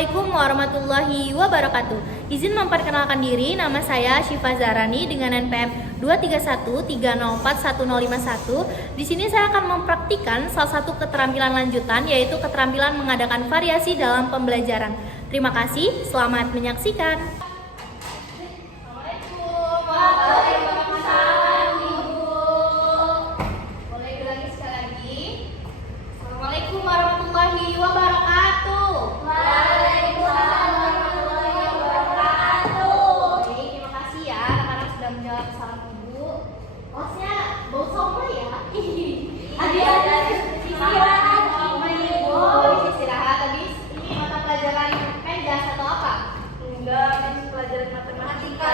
Assalamualaikum warahmatullahi wabarakatuh. Izin memperkenalkan diri, nama saya Syifa Zarani dengan NPM 231304101. Di sini saya akan mempraktikkan salah satu keterampilan lanjutan, yaitu keterampilan mengadakan variasi dalam pembelajaran. Terima kasih, selamat menyaksikan. Assalamualaikum warahmatullahi wabarakatuh. Waalaikumsalam warahmatullahi wabarakatuh. Oke, terima kasih ya anak-anak sudah menjawab salam ibu. Kelasnya bau somai ya? Ada istirahat sama ibu. Istirahat habis ini mata pelajaran pendas atau apa? Enggak, ini pelajaran matematika.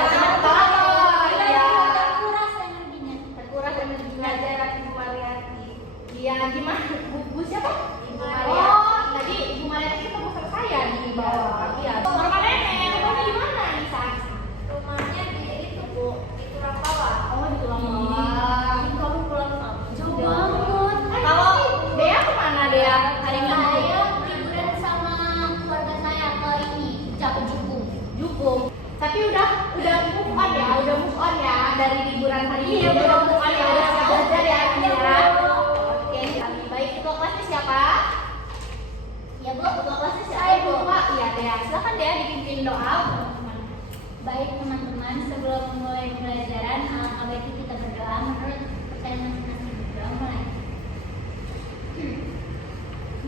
Terkuras energinya pelajaran Ibu Mariati. Iya, gimana? Bu siapa? Ibu Mariati. Oh, tadi Ibu Mariati ketemu sama saya di bawah. Iya. Rumah nenek, rumahnya di mana nih, San? Rumahnya di itu, Bu, di Tulang Bawah. Oh, di Tulang Bawah. Ini kamu pulang kampung. Jauh banget. Kalau Dea kemana, Dea? Hari ini saya liburan sama keluarga saya ke ini, Jukung. Jukung. Tapi udah move on ya, dari liburan hari ini. Iya, udah move on ya, udah siap belajar ya, ya. Oke, baik. Ketua kelasnya siapa? Ya Bu, ketua kelasnya siapa? Saya Bu, Pak. Iya Dea. Silakan Dea dipimpin doa. Baik teman-teman, sebelum memulai pembelajaran, alangkah baiknya kita berdoa menurut percayaan masing-masing. Berdoa mulai.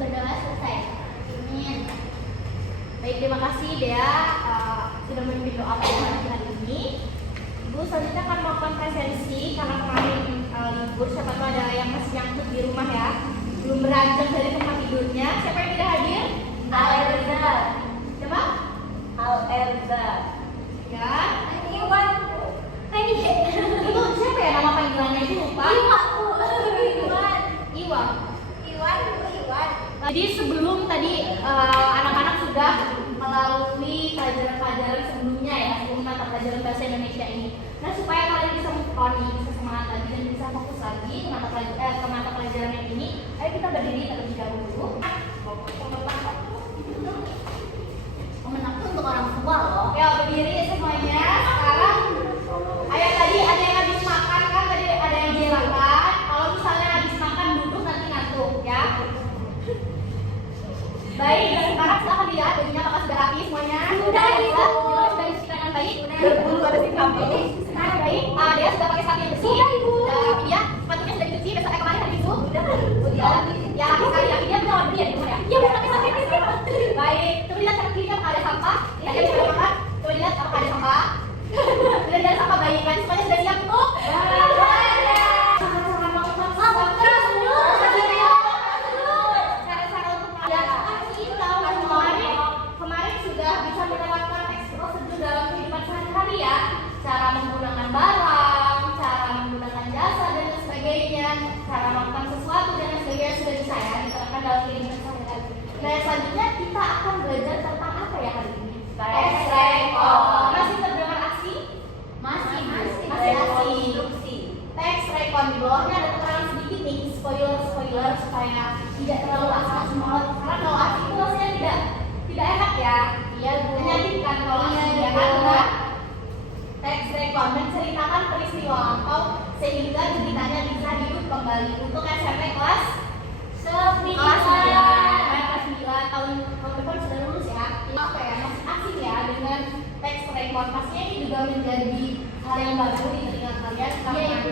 Berdoa selesai. Amin. Baik, terima kasih Dea sudah memimpin doa pada hari ini. Ibu selanjutnya akan melakukan presensi karena kemarin libur. Siapa tahu ada yang masih nyangkut di rumah ya, belum beranjak dari tempat tidurnya. Siapa yang tidak hadir? Al-Erza. Siapa? Al-Erza. Ya. Iwan. Itu siapa ya nama panggilannya? Itu lupa. Iwan. Jadi sebelum tadi anak-anak sudah melalui pelajaran-pelajaran sebelumnya ya, sebelum mata pelajaran bahasa Indonesia ini. Nah, supaya kalian bisa move on, bisa semangat lagi dan bisa fokus lagi ke mata pelajaran yang ini, ayo kita berdiri terlebih dahulu. Pemenang itu untuk orang tua loh. Ya, berdiri semuanya. Sekarang ayo, tadi ada yang habis makan kan, tadi ada yang dilakukan. Kalau misalnya habis makan duduk nanti ngantuk ya. Baik, sekarang silahkan dilihat bajunya apakah sudah rapi semuanya. Sudah, jelas sudah dibersihkan dengan baik. Berbulu ada di kampung. Sekarang baik. Dia sudah pakai sepatu yang bersih. Sudah, Ibu. Sudah rapi ya. Sepatunya sudah dicuci besok kemarin hari Minggu. Sudah. Ya, rapi sekali. Rapi dia benar dia di rumah ya. Iya, benar pakai sepatu. Baik. Coba dilihat kanan kiri apakah ada sampah. Ya, dia sudah makan. Coba dilihat apakah ada sampah. Sudah ada sampah baik. Nanti semuanya sudah siap tuh. Kemarin sudah bisa menerapkan teks prosedur dalam kehidupan sehari-hari ya, cara menggunakan barang, cara menggunakan jasa dan lain sebagainya, cara melakukan sesuatu dan lain sebagainya sudah bisa ya diterapkan dalam kehidupan sehari-hari. Nah, selanjutnya kita akan belajar tentang apa ya hari ini? Teks rekon. Masih terdengar asing? Masih asing. Teks rekon di bawahnya ada keterangan sedikit nih, spoiler supaya tidak terlalu asing semua. Karena kalau asing itu rasanya tidak enak ya. Iya Bu. Menyakitkan kalau asing ya kan? Teks rekon menceritakan peristiwa lampau sehingga ceritanya bisa hidup kembali. Untuk SMP kelas 9. Kelas 9 tahun depan sudah lulus ya. Apa ya, masih asing ya dengan teks rekon. Pastinya ini juga menjadi hal yang baru di telinga kalian karena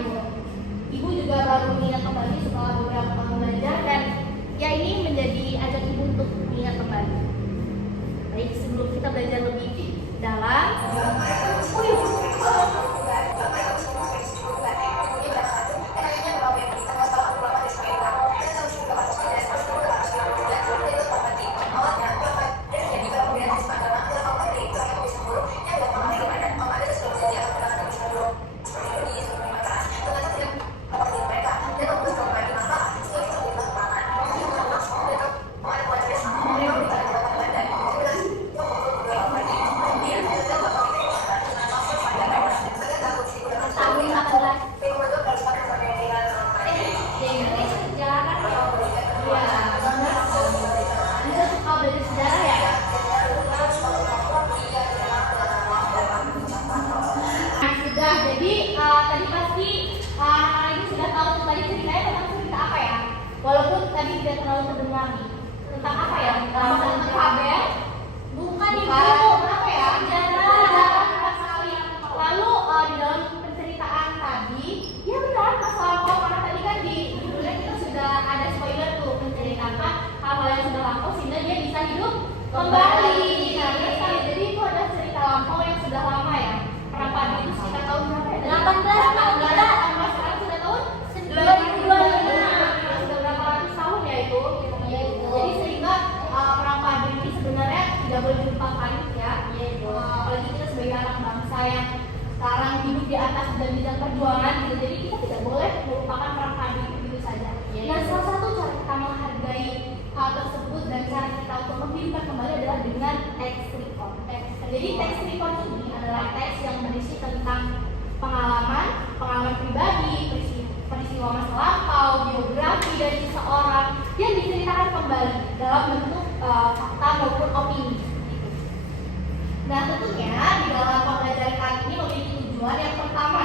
Ibu juga baru mengingat kembali setelah beberapa tahun belajar dan ya ini menjadi ajak Ibu untuk mengingat kembali. Baik, sebelum kita belajar lebih dalam, ini pasti anak-anak ini sudah tahu tadi ceritanya tentang cerita apa ya? Walaupun tadi tidak terlalu terdengar nih. Tentang apa ya? Tentang kabel? Bukan ibu. Apa ya? Sejarah sekali. Lalu di dalam penceritaan tadi, ya benar masa lampau karena tadi kan di judulnya kita sudah ada spoiler tuh menceritakan hal-hal yang sudah lampau sehingga dia bisa hidup kembali. Nah, jadi itu ada cerita lampau yang sudah lama ya. Perang padi itu sekitar tahun berapa ya? 18 sekarang sudah tahun 2025. Sudah berapa ratus tahun ya itu? Jadi sehingga perang padi ini sebenarnya tidak boleh dilupakan ya. Apalagi kita sebagai anak bangsa yang sekarang hidup di atas dan bidang perjuangan gitu. Jadi kita tidak boleh melupakan perang padi begitu saja. Nah, salah satu cara kita menghargai hal tersebut dan cara kita untuk menghidupkan kembali adalah dengan teks recon. Jadi teks recon ini adalah teks yang berisi tentang pengalaman pribadi, peristiwa masa lampau, biografi dari seseorang yang diceritakan kembali dalam bentuk fakta maupun opini. Nah, tentunya di dalam pembelajaran kali ini memiliki tujuan yang pertama.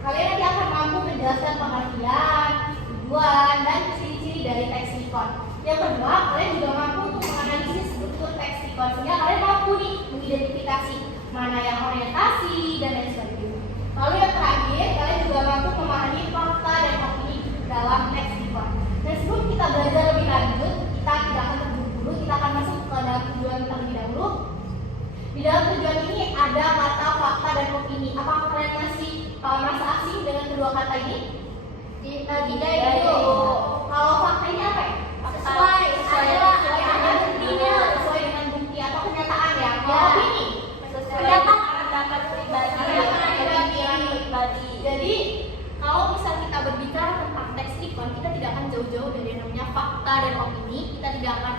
Kalian nanti akan mampu menjelaskan pengertian, tujuan, dan ciri-ciri dari teks recon. Yang kedua, kalian juga mampu untuk menganalisis struktur teks recon sehingga kalian mampu nih mengidentifikasi mana yang orientasi dan lain sebagainya. Lalu yang terakhir, kalian juga mampu memahami fakta dan opini dalam teks recon. Dan sebelum kita belajar lebih lanjut, kita tidak akan terburu-buru, kita akan masuk ke dalam tujuan terlebih dahulu. Di dalam tujuan ini ada kata fakta dan opini. Apakah kalian masih merasa asing dengan kedua kata ini? Tidak itu. Kalau fakta ini apa ya? Sesuai dengan bukti atau kenyataan ya. Kalau opini pendapat pribadi. Jadi kalau misal kita berbicara tentang teks recon, kita tidak akan jauh-jauh dari yang namanya fakta dan opini. Kita tidak akan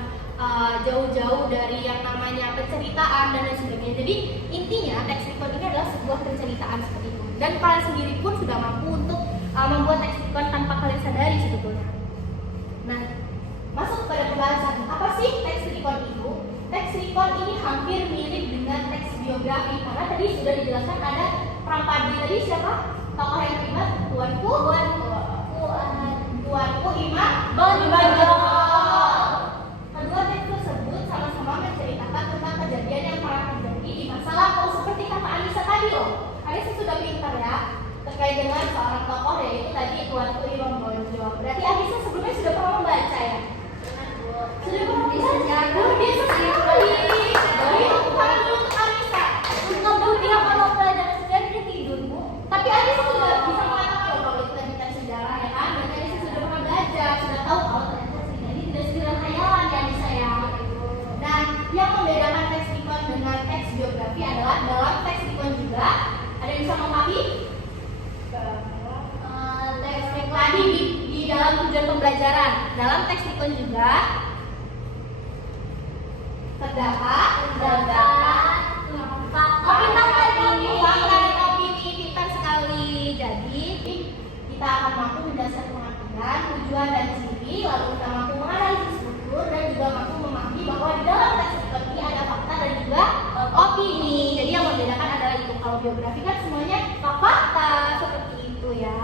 jauh-jauh dari yang namanya penceritaan dan lain sebagainya. Jadi intinya teks recon ini adalah sebuah penceritaan seperti itu. Dan kalian sendiri pun sudah mampu untuk membuat teks recon tanpa kalian sadari sebetulnya. Nah, masuk pada pembahasan apa sih teks recon itu? Teks recon ini hampir mirip dengan teks biografi karena tadi sudah dijelaskan ada perang padi. Tadi siapa tokoh yang terlibat? Tuanku Imam Bonjol. Kedua teks tersebut sama-sama menceritakan tentang kejadian yang pernah terjadi di masa lampau seperti kata Anissa tadi loh. Anissa sudah pintar ya terkait dengan seorang tokoh yaitu tadi Tuanku Imam Bonjol. Berarti Anissa sebelumnya sudah pernah membaca ya? Sudah pernah membaca? Dia sekali. Jadi aku kangen dulu untuk Anissa. Untuk dia kalau belajar sejarah dia tidur bu. Tapi Anissa sudah bisa mengatakan kalau itu tadi sejarah ya kan? Berarti Anissa sudah pernah belajar, sudah tahu kalau ternyata cerita ini tidak sekedar khayalan ya Anissa ya. Dan yang membedakan teks recon dengan teks biografi adalah dalam teks recon juga ada yang bisa memahami? Tadi di dalam tujuan pembelajaran dalam teks recon juga terdapat opini pintar sekali. Jadi kita akan mampu menjelaskan pengertian, tujuan dan ciri, lalu kita mampu menganalisis struktur dan juga mampu memahami bahwa di dalam teks recon ini ada fakta dan juga opini. Jadi yang membedakan adalah itu. Kalau biografi kan semuanya fakta seperti itu ya.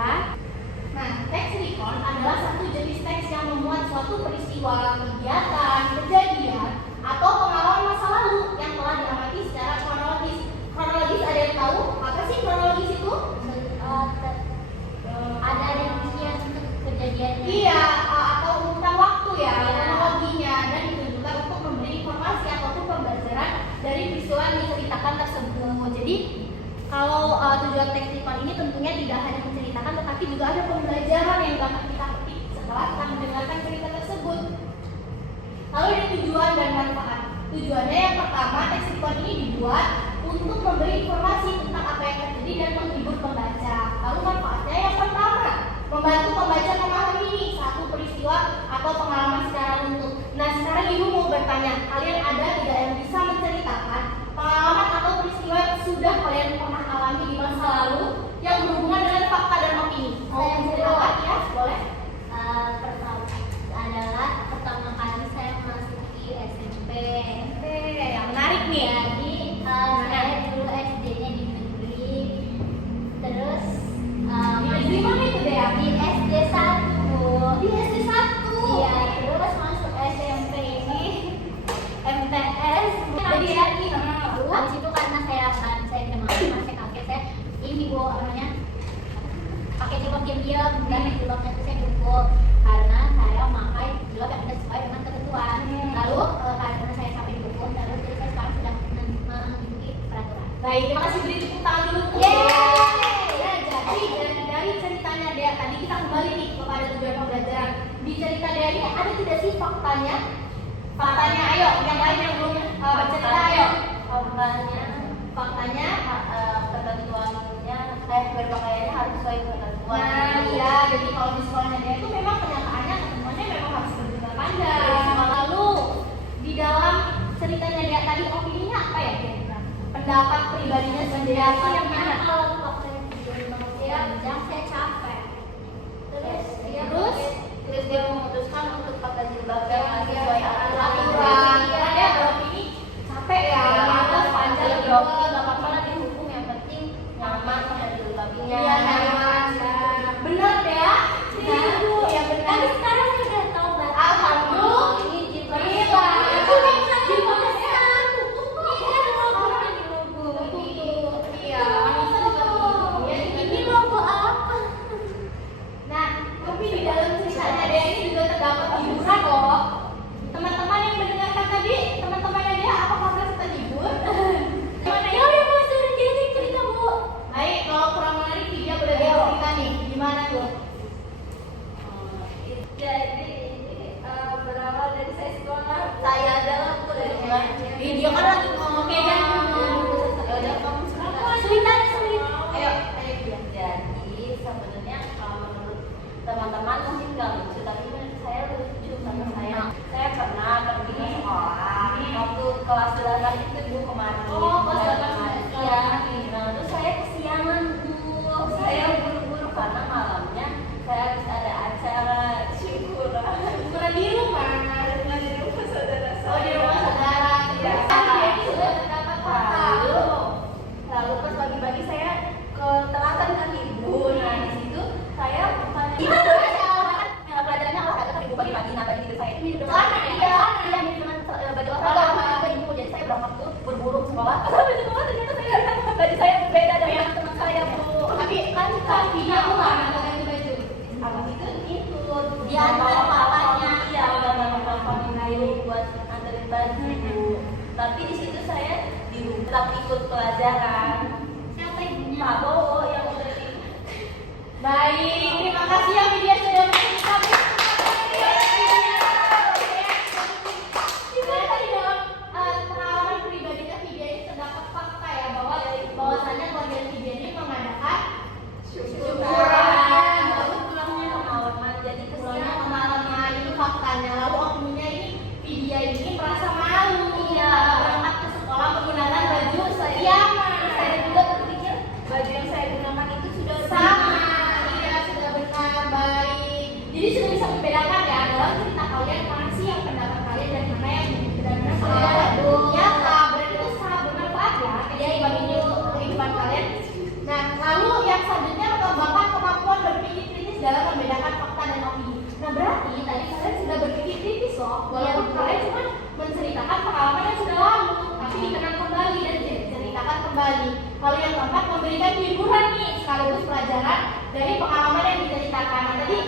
Nah, teks recon adalah satu jenis teks yang memuat suatu peristiwa, kegiatan, kejadian, atau pengalaman masa lalu yang telah diamati secara kronologis. Kronologis ada yang tahu? Apa sih kronologis itu? Ada rincian untuk kejadiannya. Iya, atau urutan waktu ya, kronologinya, dan ditujukan untuk memberi informasi ataupun pembelajaran dari peristiwa yang diceritakan tersebut. Jadi kalau tujuan teks recon ini tentunya tidak hanya menceritakan, tetapi juga ada pembelajaran yang dapat kita petik setelah kita mendengarkan cerita tersebut. Lalu ada tujuan dan manfaat. Tujuannya yang pertama, teks recon ini dibuat untuk memberi informasi tentang apa yang terjadi dan menghibur pembaca. Lalu manfaatnya yang pertama, membantu pembaca memahami satu peristiwa atau pengalaman secara utuh. Nah, sekarang ibu mau bertanya, kalian ada tidak yang bisa menceritakan pengalaman atau peristiwa yang sudah kalian pernah alami di masa lalu yang berhubungan dengan fakta dan opini? Saya menceritakan ya, boleh? Pertama adalah pertama kali saya memasuki SMP. Yang menarik nih ya. Jadi saya dulu SD-nya di jilbab diam-diam dan jilbabnya itu saya cukup karena saya memakai jilbab yang tidak sesuai dengan ketentuan. Lalu karena saya sampai dihukum, lalu jadi saya sekarang sedang mengikuti peraturan. Baik, terima kasih, beri tepuk tangan dulu. Ya, jadi dari ceritanya Dea tadi kita kembali nih kepada tujuan pembelajaran. Di cerita Dea ini ada tidak sih faktanya? Faktanya, ayo, yang lain yang belum bercerita, ayo. Faktanya, ketentuannya berpakaiannya harus sesuai ketentuan. nah iya, jadi kalau di sekolahnya Dea itu memang kenyataannya ketentuannya memang harus berjumlah panjang. Lalu di dalam ceritanya Dea tadi opininya apa ya kira-kira? Pendapat pribadinya sendiri apa yang mana? Kalau waktu saya panjang saya capek. Terus dia memutuskan untuk pakai jilbab yang sesuai Aturan. Karena dia beropini capek ya, males panjang jilbab juga. nggak apa-apa nanti hukum, yang penting nyaman pakai jilbabnya. Iya, nyaman. Bener Dea? Iya, ya benar. Tapi sekarang saya udah tahu bahasa. Alhamdulillah. Ini jilbab. Gila. Itu bisa jilbabnya sekarang. Iya, logonya di logo. Iya, Anissa juga begitu. Ya, Ini logo apa? nah, tapi di dalam ceritanya Dea ini juga terdapat hiburan loh. Teman-teman yang mendengarkan tadi, teman-temannya Dea apakah merasa terhibur? Gimana Ya ya? udah mau suruh dia cerita bu. Baik, kalau kurang menarik dia boleh Dea cerita nih. Gimana tuh? Jadi berawal dari saya sekolah, saya adalah muridnya. Dia kan lagi ngomong kayak Ya udah kamu cerita. Sulitan sulit. Ayo biar. Jadi sebenarnya kalau menurut teman-teman mungkin nggak lucu, tapi menurut saya lucu karena saya pernah pergi ke sekolah waktu kelas 8 itu bu kemarin. Oh, kelas 8 Iya. Nah terus saya kesiangan bu, saya buru-buru karena malamnya saya harus ada acara syukuran. Ukuran di rumah. Di rumah saudara Oh, di rumah saudara. Iya. Dia ini sudah terdapat fakta. Lalu pas pagi-pagi saya ke teladan kan ibu. Nah di situ saya bukan pelajarannya olahraga kan ibu pagi-pagi. Nah tadi saya itu minum Celana, iya minum baju olahraga ibu. Jadi saya berangkat tuh buru-buru ke sekolah. Sampai di sekolah ternyata baju saya berbeda dengan teman saya bu. Tapi kan dia ulang atau ganti baju. Abang itu Dia antar papanya. iya udah bawa papanya dulu buat anterin baju. Tapi di situ saya di rumah tetap ikut pelajaran. Siapa ibunya? Pak Bowo yang udah di Baik, terima kasih ya Widya sudah menceritakan. Gimana di dalam pengalaman pribadinya Widya ini terdapat fakta ya bahwasannya keluarga Widya ini mengadakan syukuran, lalu pulangnya pengalaman jadi pulangnya kesian. kemalaman, itu faktanya. Lalu opininya ini Widya ini merasa malu Iya. berangkat ke sekolah menggunakan baju seiama. Saya juga berpikir baju yang saya gunakan itu sudah Sama, iya sudah benar, baik. Jadi sudah bisa membedakan ya dalam cerita kalian mana sih yang pendapat kalian dan mana yang benar-benar nyata. Berarti itu sangat bermanfaat ya. Jadi bagi kehidupan kalian. Nah, lalu yang selanjutnya mengembangkan kemampuan berpikir kritis dalam membedakan fakta dan opini. Nah, berarti tadi kalian sudah berpikir kritis loh. Walaupun kalian cuma menceritakan pengalaman yang sudah lalu, tapi dikenang kembali dan diceritakan kembali. Lalu yang keempat memberikan hiburan nih sekaligus pelajaran dari pengalaman yang diceritakan. Nah, tadi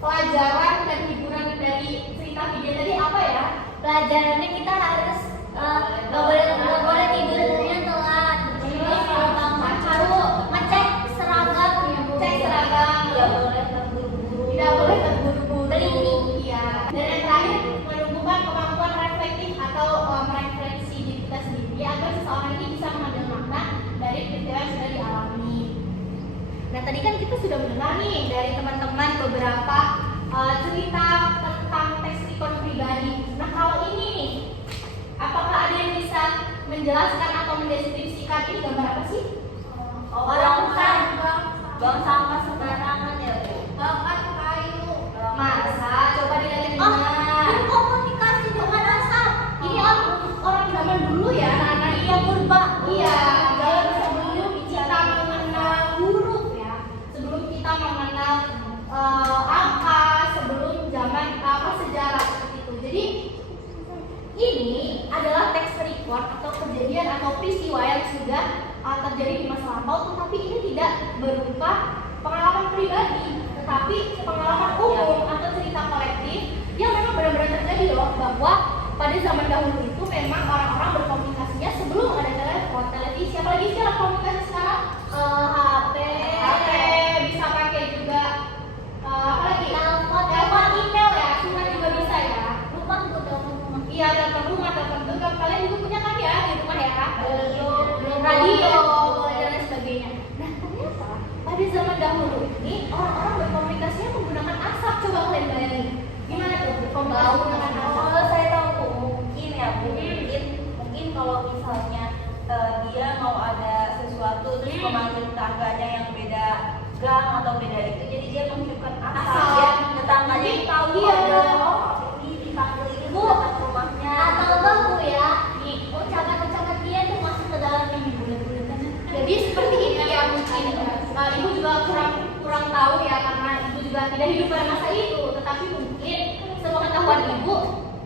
pelajaran dan hiburan dari cerita video tadi apa ya? Pelajarannya kita harus nggak boleh tidurnya telat. Terus harus ngecek seragam ya bu. Cek seragam, tidak boleh terburu-buru. tidak boleh terburu-buru. Beli. Iya. Dan yang terakhir menumbuhkan kemampuan reflektif atau merefleksi diri kita sendiri agar seseorang ini bisa mengambil makna dari peristiwa yang sudah dialami. Nah, tadi kan kita sudah mendengar nih dari teman-teman beberapa cerita tentang teks recon pribadi. Nah, kalau ini nih, apakah ada yang bisa menjelaskan atau mendeskripsikan ini gambar apa sih? Orang buang sampah sembarangan ya bu. Bakar kayu. Masa? Coba dilihat Oh, benar. berkomunikasi dengan asap. Ini orang zaman dulu ya, anak-anak Iya purba. Iya, dalam sebelum kita mengenal huruf ya, sebelum kita mengenal angka, sebelum zaman sejarah seperti itu. Jadi ini adalah teks record atau kejadian atau peristiwa yang sudah terjadi di masa lampau, tetapi ini tidak berupa pengalaman pribadi, tetapi pengalaman umum atau cerita kolektif yang memang benar-benar terjadi loh, bahwa pada zaman dahulu itu memang orang-orang berkomunikasinya sebelum ada telepon, televisi, apalagi sekarang komunikasi sekarang HP, bisa pakai juga apalagi telepon, email ya, surat juga bisa ya. Rumah juga telepon rumah. Iya, telepon rumah, telepon genggam, kalian juga punya kan ya di rumah ya? Belum. Radio, dan lain sebagainya. Nah ternyata pada zaman dahulu ini orang-orang berkomunikasinya menggunakan asap. Coba kalian bayangin, gimana tuh berkomunikasi menggunakan asap? Kalau saya tahu mungkin ya mungkin kalau misalnya dia mau ada sesuatu terus memanggil tetangganya yang beda gang atau beda itu, jadi dia menghidupkan asap ya, tetangganya tahu Iya. ini dipanggil ini Bu, datang ke rumahnya. Atau enggak Bu ya, nih ucapan-ucapan dia tuh masuk ke dalam ini bulan-bulan. Jadi seperti ini ya mungkin. Ibu juga kurang tahu ya, karena ibu juga tidak hidup pada masa itu. Tetapi mungkin sepengetahuan ibu,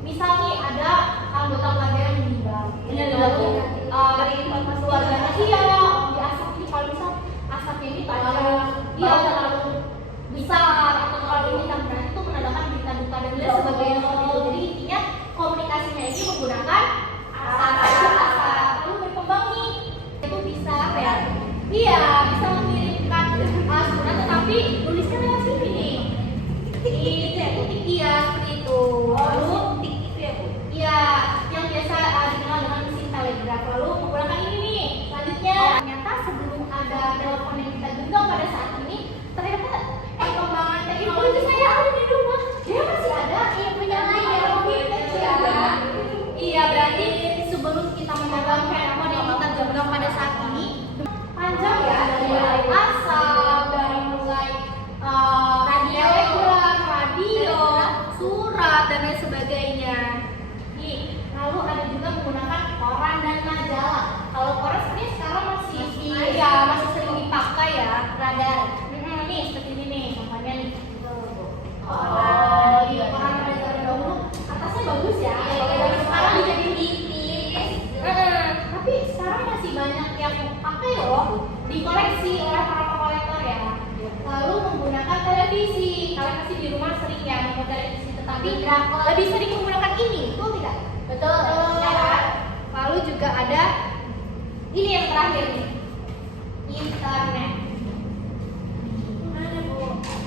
misal nih ada anggota keluarga yang meninggal, lalu Dari informasi keluarganya iya di asap ini, kalau misal asapnya ini terlalu besar atau terlalu ini kan berarti itu menandakan berita duka dan lain sebagainya seperti itu. Jadi intinya komunikasinya ini menggunakan asap. Lalu berkembang nih, itu bisa apa ya? Iya, bisa mengirimkan surat, tetapi tulisnya lewat sini nih. Titik, iya seperti itu. Lalu tik itu ya Bu. iya, yang biasa dikenal dengan mesin telegraf. Lalu menggunakan ini nih. Selanjutnya, ternyata sebelum ada telepon yang kita genggam pada saat ini, ternyata perkembangan teknologi saya ada di rumah. Dia masih ada yang punya layar vintage ya. Iya, berarti sebelum kita memegang handphone yang kita genggam pada saat ini, panjang ya, dari mulai asap, dari mulai telegram, radio, surat dan lain sebagainya. Nih, lalu ada juga menggunakan koran dan majalah. Kalau koran sebenarnya sekarang masih sering dipakai ya, radar. Nih seperti ini nih, contohnya nih. Iya, koran pada zaman dahulu atasnya bagus ya. Kalau sekarang jadi tipis. Tapi sekarang masih banyak yang pakai loh, dikoleksi oleh para kolektor ya. Lalu menggunakan televisi. Kalian pasti di rumah sering ya menggunakan televisi, tetapi lebih sering menggunakan ini, betul tidak? Betul. Ya. Lalu juga ada ini yang terakhir nih, internet. Mana Bu?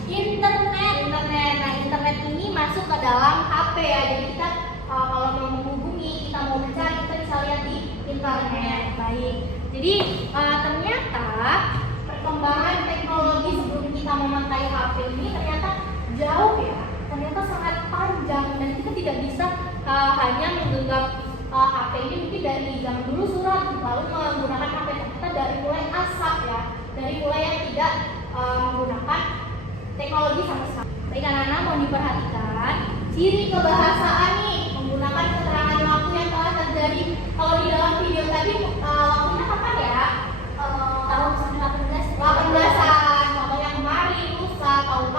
Internet. Nah, internet ini masuk ke dalam HP ya. Jadi kita kalau mau menghubungi, kita mau mencari, kita bisa lihat di internet. Baik. Jadi ternyata perkembangan teknologi sebelum kita memakai HP ini ternyata jauh ya. Ternyata sangat panjang dan kita tidak bisa hanya menggenggam HP ini mungkin dari zaman dulu surat, lalu menggunakan HP kita dari mulai asap ya, dari mulai yang tidak menggunakan teknologi sama sekali. Baik anak-anak, mau diperhatikan ciri kebahasaan nih, menggunakan keterangan waktu yang telah terjadi. Kalau di dalam video tadi waktunya kapan ya? Tahun 18-an, contohnya kemarin, lusa, tahun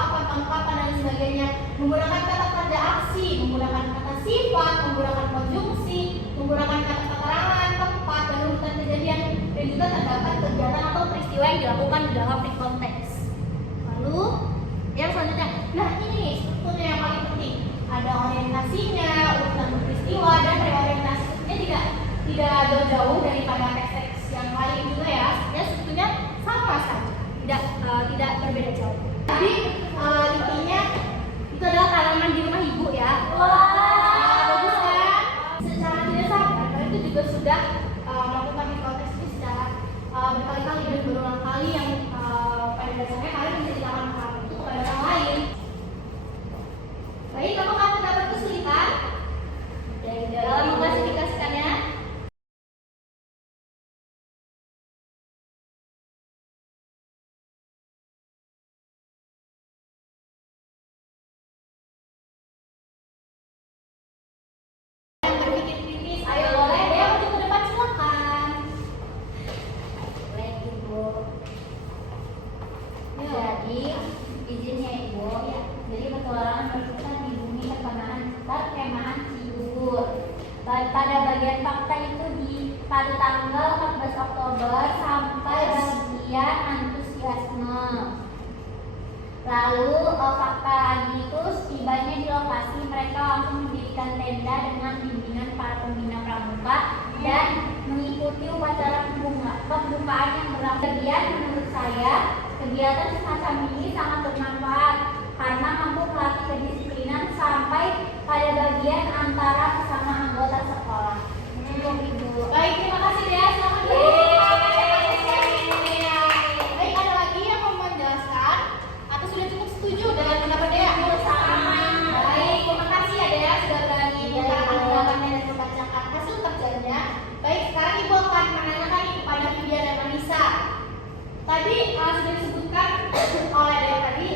kapan dan sebagainya. Menggunakan kata tanda aksi, menggunakan kata sifat, menggunakan konjungsi, menggunakan kata keterangan, tempat, dan urutan kejadian, dan juga terdapat kegiatan atau peristiwa yang dilakukan di dalam free konteks. Lalu yang selanjutnya, nah ini strukturnya yang paling penting. Ada orientasinya, urutan peristiwa, dan reorientasi. Strukturnya tidak jauh-jauh daripada teks-teks yang lain juga ya. Sebenarnya strukturnya sama saja, tidak berbeda jauh. Jadi intinya itu adalah tanaman di rumah ibu ya. Bagus kan? Secara tidak sadar kalian itu juga sudah melakukan free konteks ini secara berkali-kali dan berulang kali, yang pada dasarnya kalian menceritakan hal itu kepada orang lain. Baik, apakah terdapat kesulitan dalam mengklasifikasikannya? Yang berpikir kritis, ayo boleh deh maju ke depan, silakan. Baik Ibu. Jadi izinnya Ibu, jadi petualangan berkisah di bumi perkemahan Cibubur. Pada bagian fakta itu pada tanggal 14 Oktober sampai bagian antusiasme. Lalu fakta lagi itu setibanya di lokasi mereka langsung mendirikan tenda dengan bimbingan para pembina pramuka dan mengikuti upacara pembukaan yang berlangsung. Menurut saya kegiatan semacam ini sangat bermanfaat karena mampu melatih kedisiplinan sampai pada bagian antara sesama anggota sekolah. Baik, terima kasih Dea. Selamat Baik, ada lagi yang mau menjelaskan atau sudah cukup setuju dengan pendapat Dea? Baik, terima kasih ya Dea sudah berani mengutarakan pendapatnya dan membacakan hasil kerjanya. Baik, sekarang Ibu akan menanyakan kepada Vidya dan Anissa. Tadi sudah disebutkan oleh Dea tadi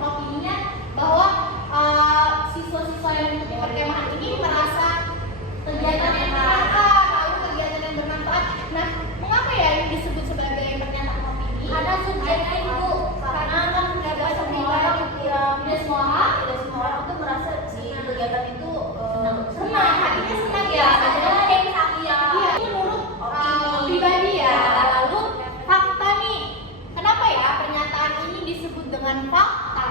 opininya bahwa siswa-siswa yang mengikuti perkemahan ini merasa kegiatan yang bermanfaat, lalu kegiatan yang bermanfaat. Nah, mengapa ya ini disebut sebagai pernyataan opini? Ada subjeknya Ibu, Karena kan tidak semua orang Tidak semua hal tidak semua orang tuh merasa si kegiatan itu senang, hatinya senang ya. ada yang sakit. Iya, ini menurut pribadi ya. Lalu fakta nih, kenapa ya pernyataan ini disebut dengan fakta?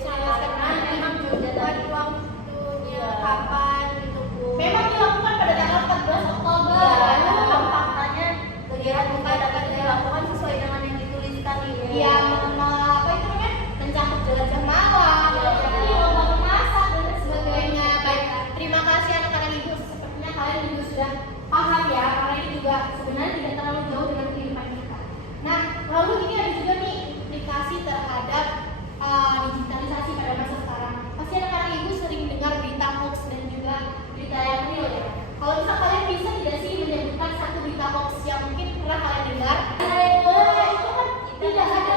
Karena memang kegiatan waktunya kapan gitu Bu. Memang dilakukan pada tanggal 14 Oktober. Lalu memang faktanya kegiatan buka dapat dilakukan sesuai dengan yang dituliskan ini. Iya, apa itu namanya? Mencakup jelajah malam, lomba memasak dan lain sebagainya. Baik, terima kasih anak-anak Ibu. Sepertinya kalian juga sudah paham ya, karena ini juga sebenarnya tidak terlalu jauh dengan kehidupan kita. Nah, lalu ini ada juga nih implikasi terhadap digitalisasi pada masa sekarang. Pasti anak-anak Ibu sering dengar berita hoax dan juga berita yang real ya. Kalau bisa kalian bisa tidak sih menyebutkan satu berita hoax yang mungkin pernah kalian dengar? Itu kan tidak ada.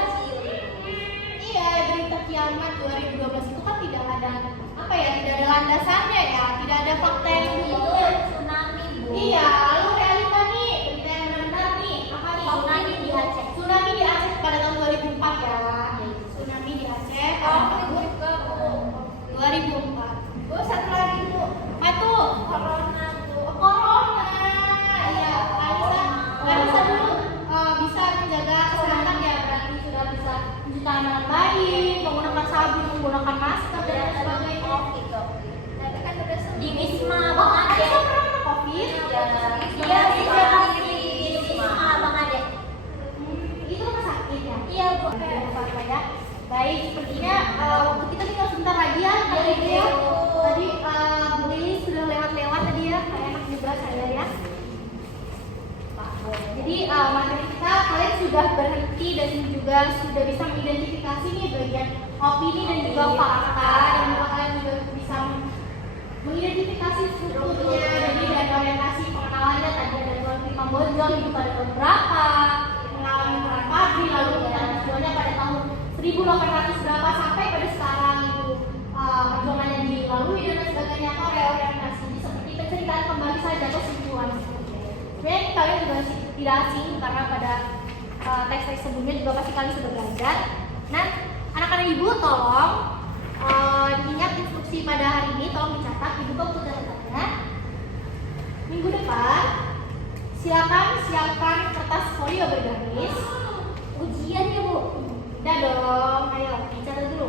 Iya, berita kiamat 2012 itu kan tidak ada apa ya, tidak ada landasannya ya, tidak ada fakta yang mendukung. Tsunami Bu. Iya, lalu realita nih, berita yang benar nih, apa nih? Tsunami di Aceh. Tsunami di Aceh pada tahun 2004 ya. Tsunami di Aceh pada tahun 2004. Bu, satu lagi Bu, Apa tuh? corona Bu. Corona. Iya, Anissa dulu bisa menjaga kesehatan ya, berarti sudah bisa mencuci tangan dengan baik, menggunakan sabun, menggunakan masker dan lain sebagainya. Covid. Tapi kan udah sembuh. Di Wisma Oh, Bang Ade. Anissa pernah kena COVID? Iya, di Wisma Bang Ade. Itu rumah sakit ya? Iya Bu. Apa ya? Baik, sepertinya waktu kita tinggal sebentar lagi ya. Tadi Bu Lilis sudah lewat-lewat tadi ya, kayak enak juga saya ya. Jadi materi kita kalian sudah berhenti dan juga sudah bisa mengidentifikasi nih bagian opini dan juga fakta, dan juga kalian juga bisa mengidentifikasi strukturnya, jadi dari orientasi pengenalannya tadi ada Tuan Prima Bojong itu pada tahun berapa, pengalaman Tuan Fadri, lalu kita tujuannya pada tahun 1800 berapa sampai pada sekarang itu perjuangannya dilalui dan lain sebagainya, atau reorientasi seperti penceritaan kembali saja atau simpulan. Sebenarnya kalian juga tidak asing karena pada teks-teks sebelumnya juga pasti kalian sudah belajar. Nah, anak-anak Ibu tolong diingat instruksi pada hari ini, tolong dicatat, dibuka buku catatannya. Minggu depan silakan siapkan kertas folio bergaris. Ujian ya Bu. Udah dong, ayo dicatat dulu.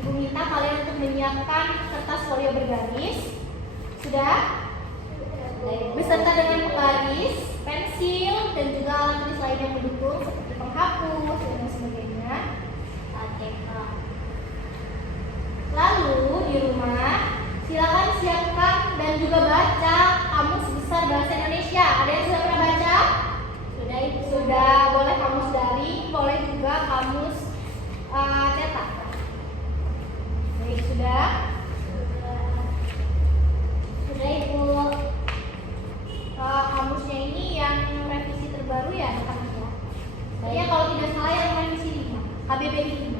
Ibu minta kalian untuk menyiapkan kertas folio bergaris. Sudah? Beserta dengan penggaris, pensil, dan juga alat tulis lain yang mendukung seperti penghapus dan sebagainya. Lalu di rumah silakan siapkan dan juga baca kamus besar bahasa Indonesia. Ada yang sudah pernah baca? Sudah, Ibu. Sudah. Boleh kamus daring, boleh juga kamus cetak. Baik, sudah. Sudah Ibu. Kamusnya ini yang revisi terbaru ya anak-anak ya. Ya kalau tidak salah yang revisi 5, KBBI 5.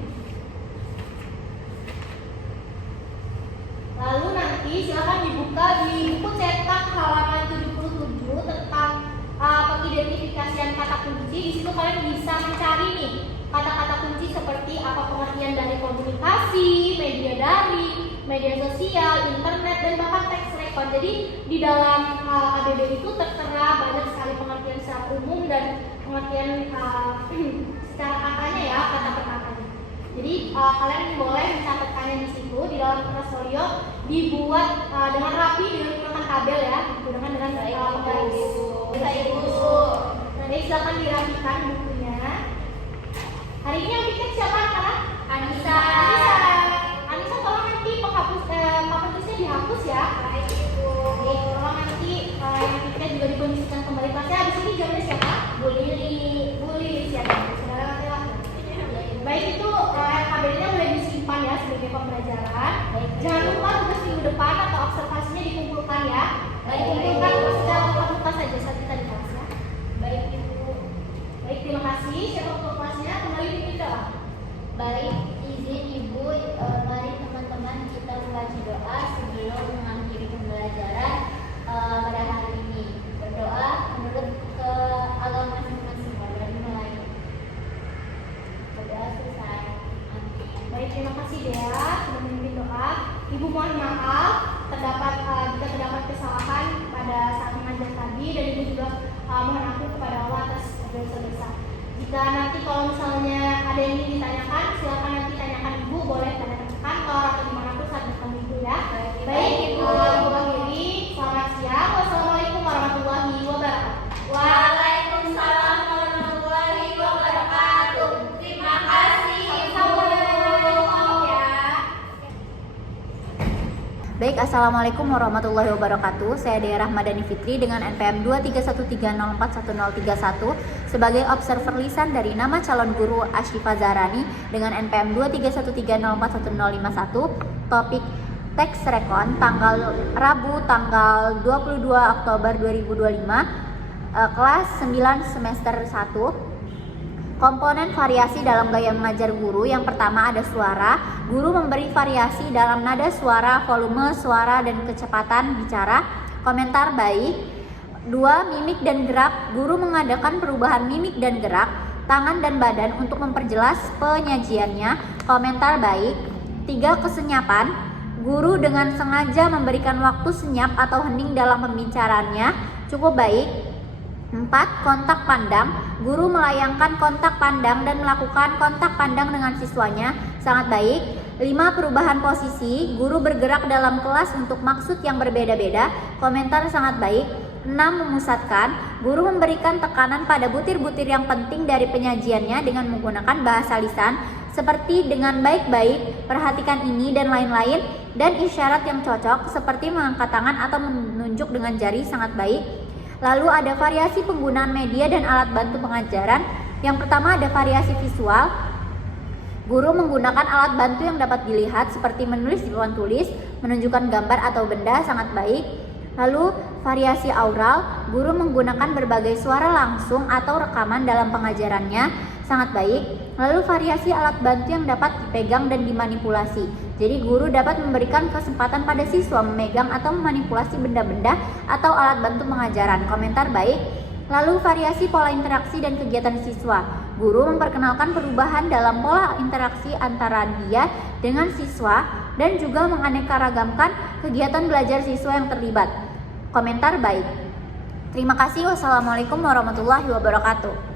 Lalu nanti silakan dibuka di buku cetak halaman 77 tentang pengidentifikasian kata kunci. Di situ kalian bisa mencari nih kata-kata kunci seperti apa pengertian dari komunikasi, media daring, media sosial, internet, dan bahkan teks rekod. Jadi di dalam KBBI itu tertera banyak sekali pengertian secara umum dan pengertian secara katanya ya, kata kalian boleh mencatatkannya di situ. Di dalam kertas folio dibuat dengan rapi dengan menggunakan tabel ya, dengan penggaris. Nanti silakan dirapikan bukunya. Hari ini yang bikin siapa anak-anak? Anissa. Anissa tolong nanti penghapusnya dihapus ya. Baik, Ibu. Tolong nanti yang bikin juga dikondisikan kembali kelasnya. Habis ini jamnya siapa? Bu Lili. Bu Lili siapa? Saudara laki-laki. Baik, itu RKBD-nya boleh disimpan ya sebagai pembelajaran. Jangan lupa tugas minggu depan atau observasinya dikumpulkan ya. Dikumpulkan secara tatap muka saja saat kita di kelas ya. Baik, Ibu. Baik, terima kasih. Siapa ketua kelasnya? Kembali dipimpin doa. Baik, izin Ibu, mari teman-teman kita membaca doa sebelum mengakhiri pembelajaran pada hari ini. Berdoa menurut ke agama masing-masing dan mulai. Berdoa selesai. Amin. Baik, terima kasih Dea sudah memimpin doa. Ibu mohon maaf jika terdapat kesalahan pada saat mengajar tadi, dan Ibu juga mohon ampun kepada Allah atas dosa-dosa. Jika nanti kalau misalnya ada yang ingin ditanyakan, silakan nanti tanyakan Ibu, boleh tanyakan ke kantor atau dimanapun saat bertemu Ibu ya. Baik, Ibu akhiri. Selamat siang. Wassalamualaikum warahmatullahi wabarakatuh. Waalaikumsalam warahmatullahi wabarakatuh. Terima kasih, Ibu. Baik, Assalamualaikum warahmatullahi wabarakatuh. Saya Dea Rahmadani Fitri dengan NPM 231304131 sebagai observer lisan dari nama calon guru Ashifa Zahrani dengan NPM 231304151. Topik teks rekon tanggal Rabu tanggal 22 Oktober 2025, kelas 9 semester 1. Komponen variasi dalam gaya mengajar guru. Yang pertama ada suara. Guru memberi variasi dalam nada suara, volume suara, dan kecepatan bicara. Komentar baik. 2. Mimik dan gerak. Guru mengadakan perubahan mimik dan gerak tangan dan badan untuk memperjelas penyajiannya. Komentar baik. 3. Kesenyapan. Guru dengan sengaja memberikan waktu senyap atau hening dalam pembicaraannya. Cukup baik. 4. Kontak pandang. Guru melayangkan kontak pandang dan melakukan kontak pandang dengan siswanya. Sangat baik. 5. Perubahan posisi. Guru bergerak dalam kelas untuk maksud yang berbeda-beda. Komentar sangat baik. 6. Memusatkan. Guru memberikan tekanan pada butir-butir yang penting dari penyajiannya dengan menggunakan bahasa lisan seperti dengan baik-baik, perhatikan ini, dan lain-lain, dan isyarat yang cocok seperti mengangkat tangan atau menunjuk dengan jari. Sangat baik. Lalu ada variasi penggunaan media dan alat bantu pengajaran. Yang pertama ada variasi visual. Guru menggunakan alat bantu yang dapat dilihat seperti menulis di papan tulis, menunjukkan gambar atau benda. Sangat baik. Lalu variasi aural. Guru menggunakan berbagai suara langsung atau rekaman dalam pengajarannya. Sangat baik. Lalu variasi alat bantu yang dapat dipegang dan dimanipulasi. Jadi guru dapat memberikan kesempatan pada siswa memegang atau memanipulasi benda-benda atau alat bantu pengajaran. Komentar baik. Lalu variasi pola interaksi dan kegiatan siswa. Guru memperkenalkan perubahan dalam pola interaksi antara dia dengan siswa dan juga menganeka-ragamkan kegiatan belajar siswa yang terlibat. Komentar baik. Terima kasih. Wassalamualaikum warahmatullahi wabarakatuh.